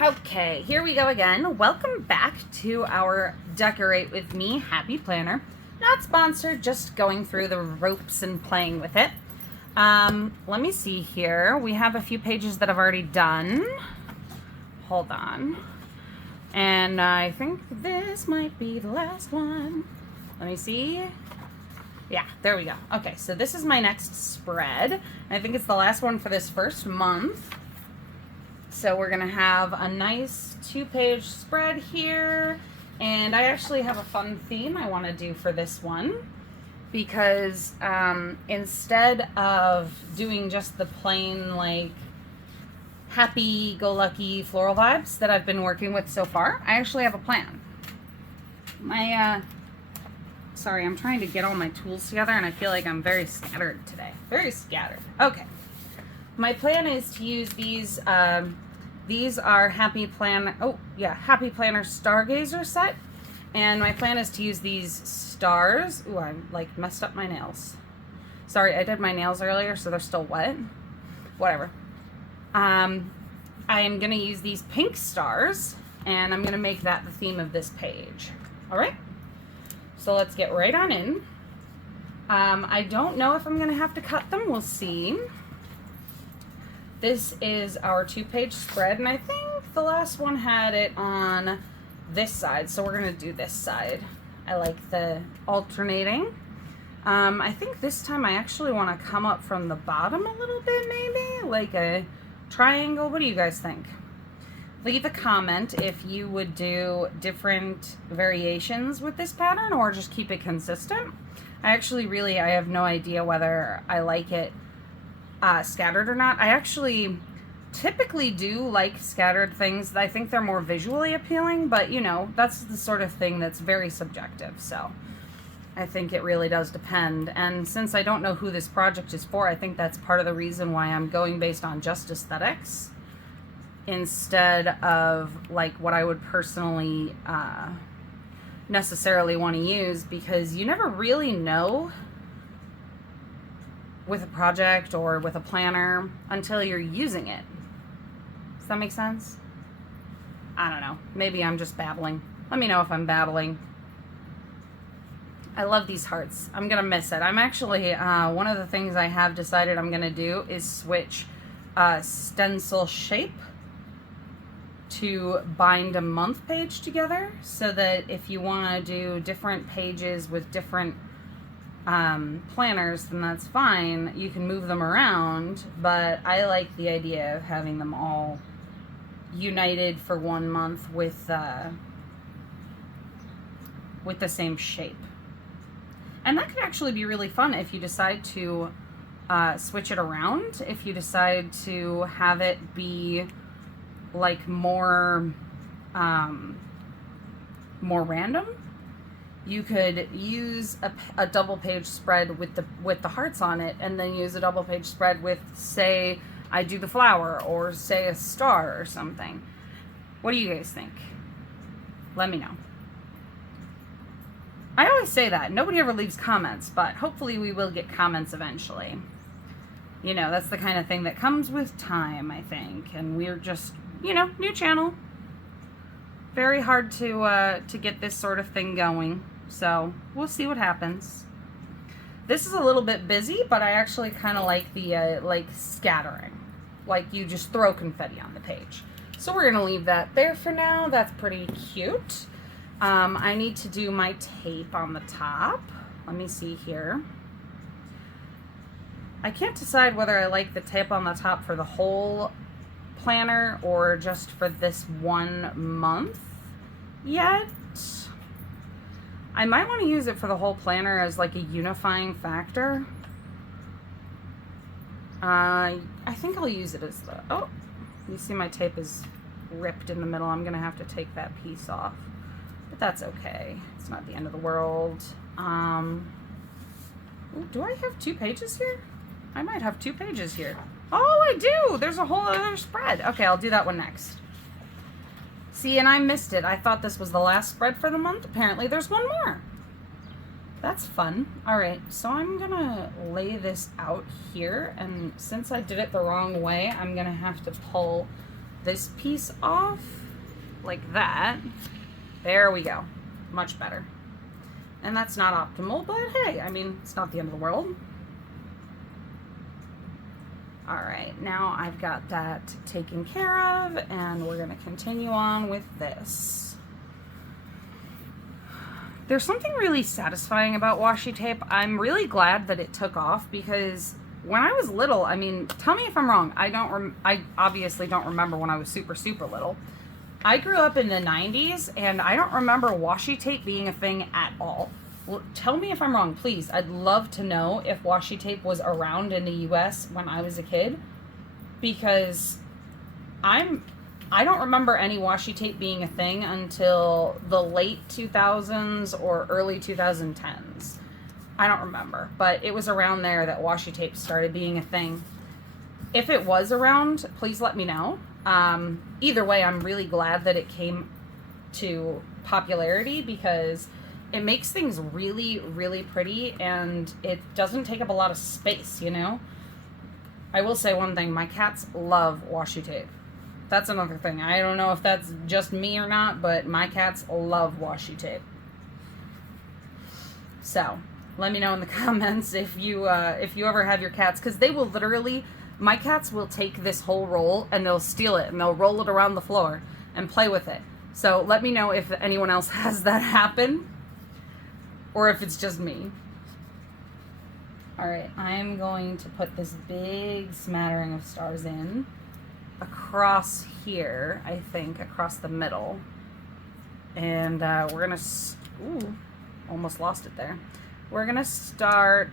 Okay, here we go again. Welcome back to our Decorate With Me Happy Planner. Not sponsored, just going through the ropes and playing with it. Let me see here. We have a few pages that I've already done. Hold on. And I think this might be the last one. Let me see. Yeah, there we go. Okay, so this is my next spread. I think it's the last one for this first month. So we're gonna have a nice 2-page spread here, and I actually have a fun theme I want to do for this one because instead of doing just the plain like happy-go-lucky floral vibes that I've been working with so far, I actually have a plan. Sorry, I'm trying to get all my tools together and I feel like I'm very scattered today. Very scattered. Okay. My plan is to use these. These are Happy Planner Stargazer set, and my plan is to use these stars. Ooh, I like messed up my nails. Sorry, I did my nails earlier, so they're still wet. Whatever. I am gonna use these pink stars, and I'm gonna make that the theme of this page. All right. So let's get right on in. I don't know if I'm gonna have to cut them. We'll see. This is our 2-page spread, and I think the last one had it on this side, so we're gonna do this side. I like the alternating. I think this time I actually want to come up from the bottom a little bit, maybe like a triangle. What do you guys think? Leave a comment if you would do different variations with this pattern or just keep it consistent. I have no idea whether I like it scattered or not. I actually typically do like scattered things. I think they're more visually appealing, but you know, that's the sort of thing that's very subjective. So I think it really does depend. And since I don't know who this project is for, I think that's part of the reason why I'm going based on just aesthetics instead of like what I would personally necessarily want to use, because you never really know with a project or with a planner until you're using it. Does that make sense? I don't know. Maybe I'm just babbling. Let me know if I'm babbling. I love these hearts. I'm gonna miss it. I'm actually, one of the things I have decided I'm gonna do is switch stencil shape to bind a month page together, so that if you want to do different pages with different planners, then that's fine. You can move them around, but I like the idea of having them all united for 1 month with the same shape. And that could actually be really fun if you decide to switch it around. If you decide to have it be like more random, you could use a double page spread with the hearts on it, and then use a double page spread with, say, I do the flower, or say a star or something. What do you guys think? Let me know. I always say that. Nobody ever leaves comments, but hopefully we will get comments eventually. You know, that's the kind of thing that comes with time, I think. And we're just, you know, new channel. Very hard to get this sort of thing going. So we'll see what happens. This is a little bit busy, but I actually kind of like the like scattering. Like you just throw confetti on the page. So we're gonna leave that there for now. That's pretty cute. I need to do my tape on the top. Let me see here. I can't decide whether I like the tape on the top for the whole planner or just for this 1 month yet. I might want to use it for the whole planner as like a unifying factor. I think I'll use it as the, oh, you see my tape is ripped in the middle. I'm gonna have to take that piece off, but that's okay. It's not the end of the world. Ooh, do I have 2 pages here? I might have 2 pages here. Oh, I do. There's a whole other spread. Okay, I'll do that one next. See, and I missed it. I thought this was the last spread for the month. Apparently there's one more. That's fun. All right, so I'm gonna lay this out here, and since I did it the wrong way, I'm gonna have to pull this piece off like that. There we go. Much better. And that's not optimal, but hey, I mean, it's not the end of the world. All right, now I've got that taken care of, and we're gonna continue on with this. There's something really satisfying about washi tape. I'm really glad that it took off, because when I was little, I mean, tell me if I'm wrong. I obviously don't remember when I was super, super little. I grew up in the 90s, and I don't remember washi tape being a thing at all. Well, tell me if I'm wrong, please. I'd love to know if washi tape was around in the US when I was a kid, because I don't remember any washi tape being a thing until the late 2000s or early 2010s. I don't remember, but it was around there that washi tape started being a thing. If it was around, please let me know. Either way, I'm really glad that it came to popularity, because it makes things really, really pretty, and it doesn't take up a lot of space, you know? I will say one thing, my cats love washi tape. That's another thing. I don't know if that's just me or not, but my cats love washi tape. So, let me know in the comments if you ever have your cats, because they will literally, my cats will take this whole roll and they'll steal it and they'll roll it around the floor and play with it. So let me know if anyone else has that happen, or if it's just me. All right, I'm going to put this big smattering of stars in across here, I think, across the middle. And we're gonna, ooh, almost lost it there. We're gonna start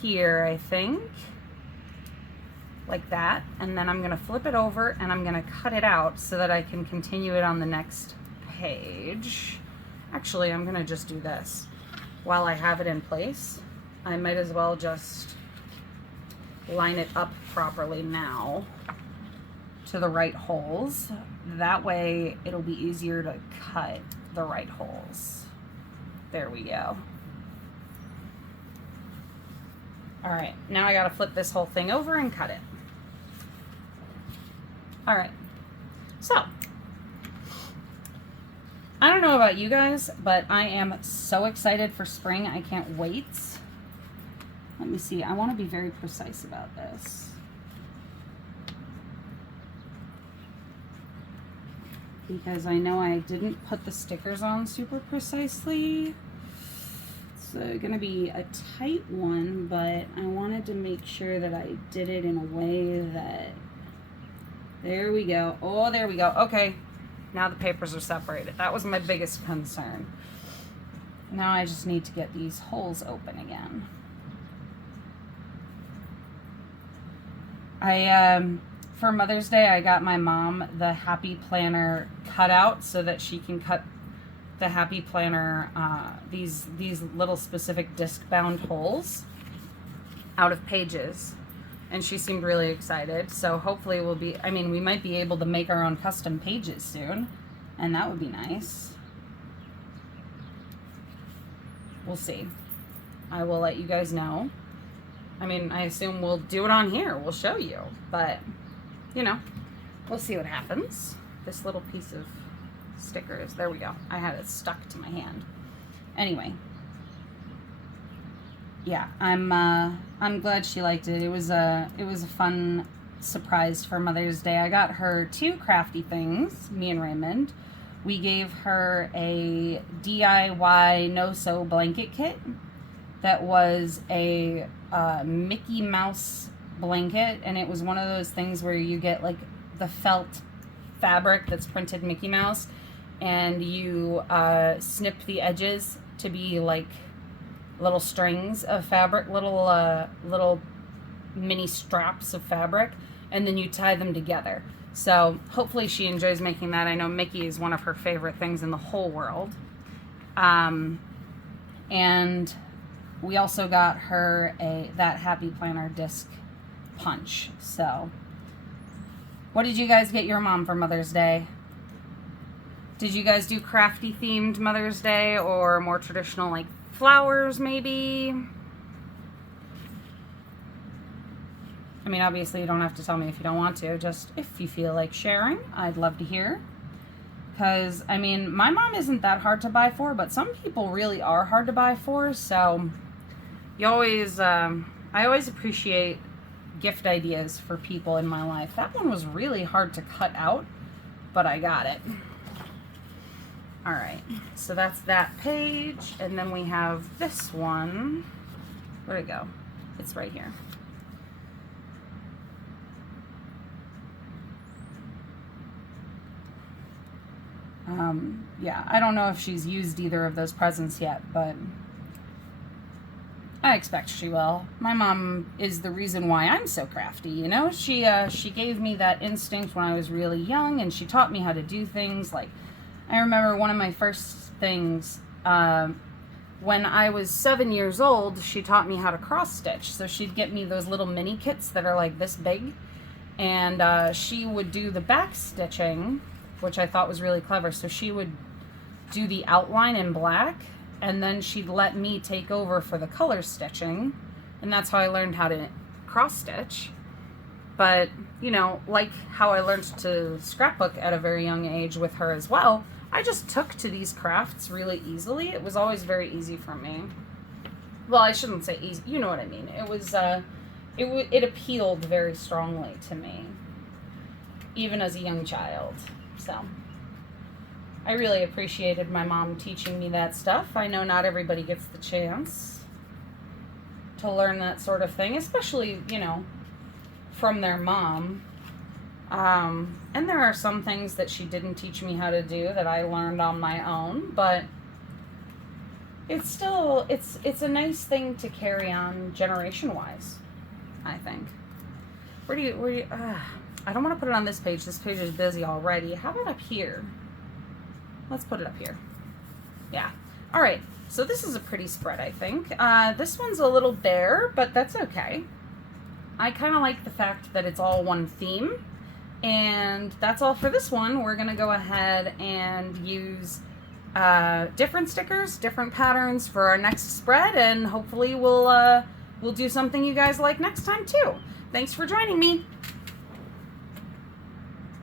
here, I think, like that, and then I'm gonna flip it over and I'm gonna cut it out so that I can continue it on the next page. Actually, I'm gonna just do this. While I have it in place, I might as well just line it up properly now to the right holes. That way it'll be easier to cut the right holes. There we go. All right, now I gotta flip this whole thing over and cut it. All right, so I don't know about you guys, but I am so excited for spring. I can't wait. Let me see, I wanna be very precise about this. Because I know I didn't put the stickers on super precisely. It's gonna be a tight one, but I wanted to make sure that I did it in a way that, there we go. Oh, there we go. Okay, now the papers are separated. That was my biggest concern. Now I just need to get these holes open again. For Mother's Day, I got my mom the Happy Planner cutout so that she can cut the Happy Planner, these little specific disc-bound holes out of pages. And she seemed really excited. So hopefully we might be able to make our own custom pages soon. And that would be nice. We'll see. I will let you guys know. I mean, I assume we'll do it on here. We'll show you. But, you know, we'll see what happens. This little piece of stickers. There we go. I had it stuck to my hand. Anyway. Yeah, I'm glad she liked it. It was a fun surprise for Mother's Day. I got her 2 crafty things, me and Raymond. We gave her a DIY no-sew blanket kit that was a Mickey Mouse blanket, and it was one of those things where you get like the felt fabric that's printed Mickey Mouse, and you snip the edges to be like little strings of fabric, little mini straps of fabric, and then you tie them together. So hopefully she enjoys making that. I know Mickey is one of her favorite things in the whole world. And we also got her that Happy Planner disc punch. So what did you guys get your mom for Mother's Day? Did you guys do crafty themed Mother's Day, or more traditional like flowers maybe? I mean, obviously you don't have to tell me if you don't want to, just if you feel like sharing, I'd love to hear. Because, I mean, my mom isn't that hard to buy for, but some people really are hard to buy for, so you always, I always appreciate gift ideas for people in my life. That one was really hard to cut out, but I got it. All right, so that's that page, and then we have this one. Where'd it go? It's right here. Yeah, I don't know if she's used either of those presents yet, but I expect she will. My mom is the reason why I'm so crafty, you know? She gave me that instinct when I was really young, and she taught me how to do things. Like, I remember one of my first things, when I was 7 years old, she taught me how to cross stitch. So she'd get me those little mini kits that are like this big, and she would do the back stitching, which I thought was really clever. So she would do the outline in black, and then she'd let me take over for the color stitching, and that's how I learned how to cross stitch. But, you know, like how I learned to scrapbook at a very young age with her as well, I just took to these crafts really easily. It was always very easy for me. Well, I shouldn't say easy, you know what I mean. It was, it appealed very strongly to me, even as a young child. So I really appreciated my mom teaching me that stuff. I know not everybody gets the chance to learn that sort of thing, especially, you know, from their mom. And there are some things that she didn't teach me how to do that I learned on my own, but it's still, it's a nice thing to carry on generation-wise, I think. Where do you, I don't want to put it on this page. This page is busy already. How about up here? Let's put it up here. Yeah. All right. So this is a pretty spread, I think. This one's a little bare, but that's okay. I kind of like the fact that it's all one theme. And that's all for this one. We're going to go ahead and use different stickers, different patterns for our next spread, and hopefully we'll do something you guys like next time too. Thanks for joining me.